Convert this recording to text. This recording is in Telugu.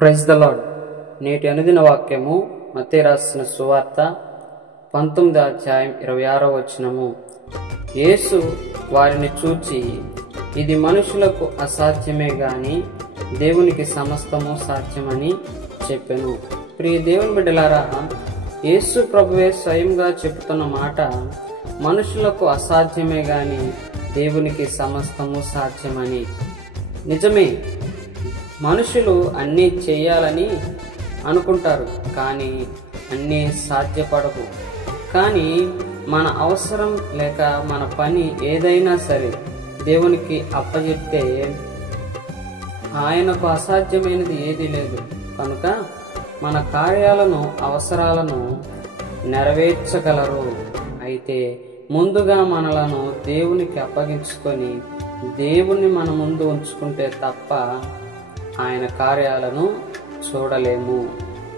Praise the lord. నేటి అనుదిన వాక్యము మత్తయి రాసిన సువార్త 19వ అధ్యాయం 26వ వచనము. యేసు వారిని చూచి, ఇది మనుషులకు అసాధ్యమే గాని దేవునికి సమస్తము సాధ్యమని చెప్పెను. ప్రియ దేవుని బిడ్డలారా, యేసు ప్రభువే స్వయంగా చెప్తున్న మాట, మనుషులకు అసాధ్యమే గాని దేవునికి సమస్తము సాధ్యమని. నిజమే, మనుషులు అన్నీ చేయాలని అనుకుంటారు, కానీ అన్నీ సాధ్యపడవు. కానీ మన అవసరం లేక మన పని ఏదైనా సరే దేవునికి అప్పచెప్తే ఆయనకు అసాధ్యమైనది ఏదీ లేదు. కనుక మన కార్యాలను, అవసరాలను నెరవేర్చగలరు. అయితే ముందుగా మనలను దేవునికి అప్పగించుకొని దేవుణ్ణి మన ముందు ఉంచుకుంటే తప్ప ఆయన కార్యాలను చూడలేము.